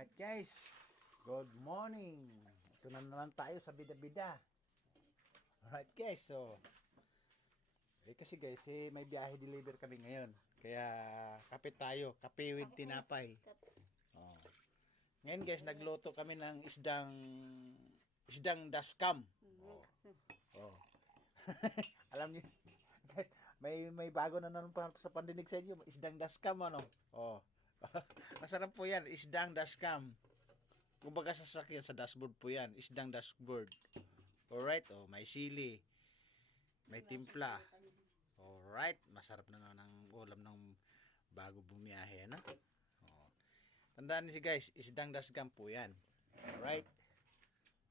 Alright guys, good morning. Ito na naman tayo sa bida-bida. Alright guys, so kasi guys, may biyahe deliver kami ngayon. Kaya kape tayo, kape with tinapay. Oh. Ngayon guys, nagluto kami ng isdang dashcam. Oh. Oh. Alam niyo guys, may bago na naman sa pandinig sa inyo, isdang dashcam ano. Oh. Masarap po yan, isdang dashcam. Kumbaga sasakyan sa dashboard po yan, isdang dashboard. Alright, oh, may sili, may timpla. Alright, masarap na naman ang ulam ng bago bumiyahe, ano? Oh. Tandaan niyo guys, isdang dashcam po yan. Alright.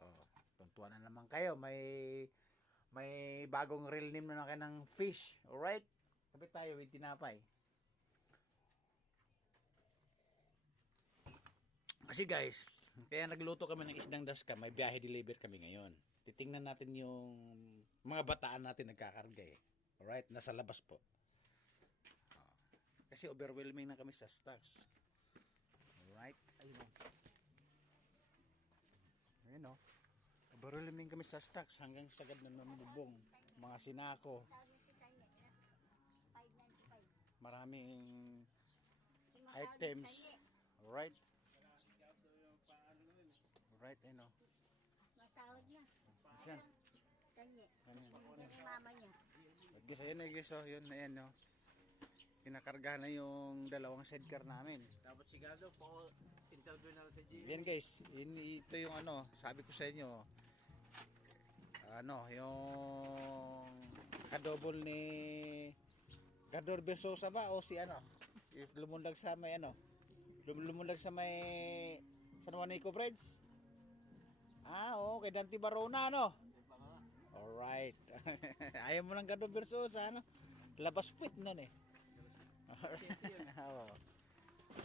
Oh, tuntuan na naman kayo, may bagong real name na kayo ng fish. Alright? Kapit tayo with tinapay. Kasi guys, kaya nagluto kami ng isdang dashcam, may biyahe deliver kami ngayon. Titingnan natin yung mga bataan natin nagkakarga eh. Alright, nasa labas po. Kasi overwhelming na kami sa stocks. Alright, ayun. Ayun o. Overwhelming kami sa stocks hanggang sagad na namubong. Mga sinako. Maraming items. Alright. Right, ayun o. Masahod na. Diyan. Kanya. Yan yung mama niya. At guys, ayun na guys, oh, yun, ayan o. Kinakargahan na yung dalawang sidecar namin. Dapat sigado po interview na sa GM. Yan guys, ito yung ano, sabi ko sa inyo. Ano, yung kadobol ni Gador Bersosa ba o si ano? Lumundag sa may ano? Lumundag sa may San Juanico Bridge. Okay, Dante Barona, ano? Alright. Ayaw mo ng Gador Bersosa, ano? Labas pit nun eh.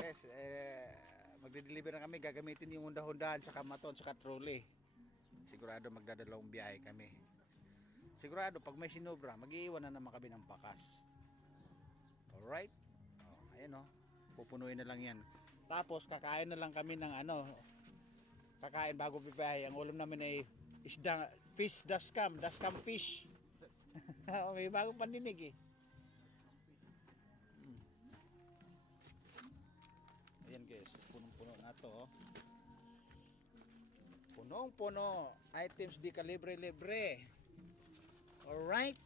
Yes, magde-deliver na kami. Gagamitin yung hunda-hundahan, saka maton, saka trolley. Sigurado magdadalawang biyahe kami. Sigurado, pag may sinubra, mag-iiwan na naman kami ng bakas. Alright. Ayan o. Pupunuin na lang yan. Tapos, kakain na lang kami ng ano, kakain bago biyahe. Ang ulam namin ay isda, fish dashcam fish. May bagong pandinig eh. Ayan guys, punong-puno na to. Oh. Punong-puno. Items di kalibre-libre. Alright.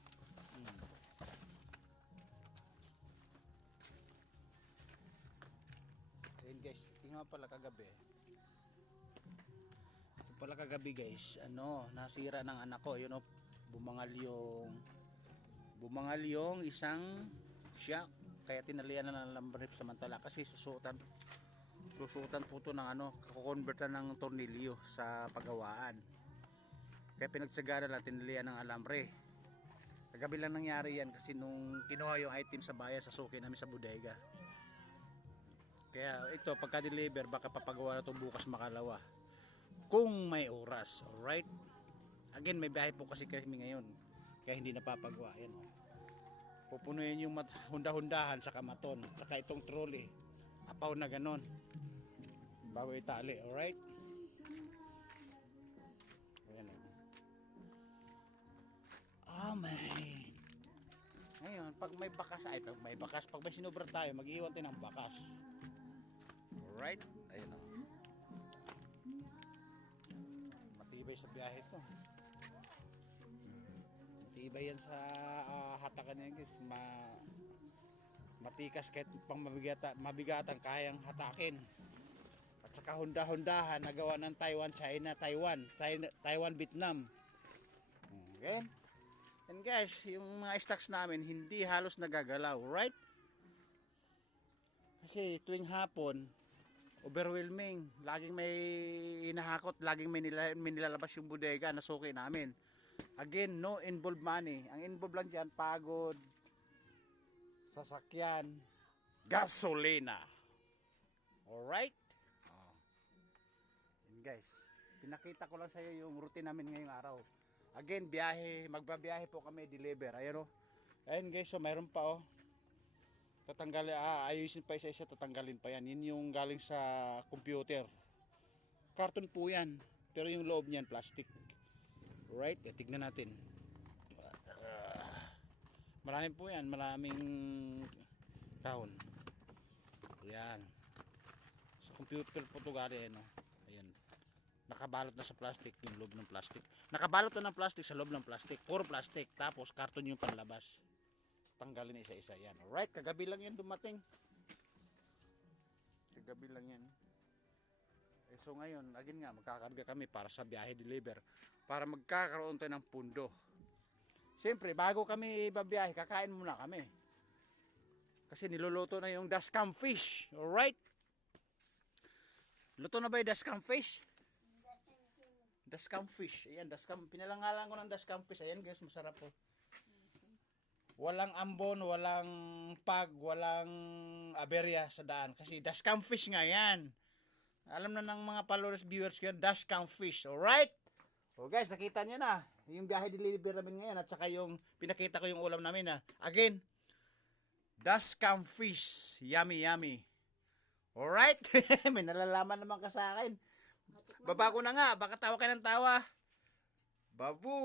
Ayan guys, tingnan pala kagabi. Pala kagabi guys, ano, nasira ng anak ko, yun o, bumangal yung isang shock, kaya tinalian na ng lambrip samantala kasi susutan po to ng ano, kukonvertan ng tornilyo sa pagawaan, kaya pinagsagana lang, tinalian ng alambre. Kagabi lang nangyari yan kasi nung kinuha yung item sa bayan sa suki namin sa bodega, kaya ito pagka-deliver baka papagawa na ito bukas makalawa kung may oras. Alright, again may biyahe po kasi kami ngayon kaya hindi napapagawa. Yan, pupunuin yung hunda-hundahan sa kamaton saka itong trolley, apaw na ganon bago itali. Alright, ayan. Man, ngayon pag may bakas pag may sinubra tayo, mag-iwan tayo ng bakas. Alright, ayun o. Matibay sa biyahe to. Matibay yan sa hatakan yan guys. Matikas kahit pang mabigatan kayang hatakin. At saka hunda-hundahan nagawa ng Taiwan, Taiwan, Vietnam. Okay? And guys, yung mga stocks namin hindi halos nagagalaw, right? Kasi tuwing hapon overwhelming, laging may hinahakot, laging may nilalabas yung bodega na suki namin. Again, no involved money. Ang involved lang dyan, pagod, sasakyan, gasolina. Alright? And guys, pinakita ko lang sa iyo yung routine namin ngayong araw. Again, magbabiyahe po kami, deliver. Ayan o. Ayan guys, so mayroon pa o. Ayusin pa isa-isa, tatanggalin pa yan. Yun yung galing sa computer. Karton po yan. Pero yung loob niyan, plastic. Right? Tignan natin. Marami po yan. Maraming kahon. Yan. Sa computer po ito galing. No? Ayan. Nakabalot na sa plastic. Yung loob ng plastic. Nakabalot na ng plastic sa loob ng plastic. Puro plastic. Tapos karton yung panlabas. Tanggalin isa-isa yan. Alright. Kagabi lang yan dumating. Kagabi lang yan. So ngayon, again nga, magkakarga kami para sa biyahe deliver. Para magkakaroon tayo ng pundo. Siyempre, bago kami babiyahe, kakain muna kami. Kasi niluluto na yung dashcam fish. Alright? Luto na ba yung dashcam fish? Dashcam fish. Ayan, dashcam. Pinalangalan ko ng dashcam fish. Ayan guys, masarap po. Walang ambon, walang pag, walang aberya sa daan. Kasi dashcam fish nga yan. Alam na ng mga followers, viewers ko yan, dashcam fish. Alright? O guys, nakita nyo na. Yung biyahe delivery namin ngayon at saka yung pinakita ko yung ulam namin na. Again, dashcam fish. Yummy, yummy. Alright? May nalalaman naman ka sa akin. Baba ko na nga. Baka tawa kayo ng tawa. Babu!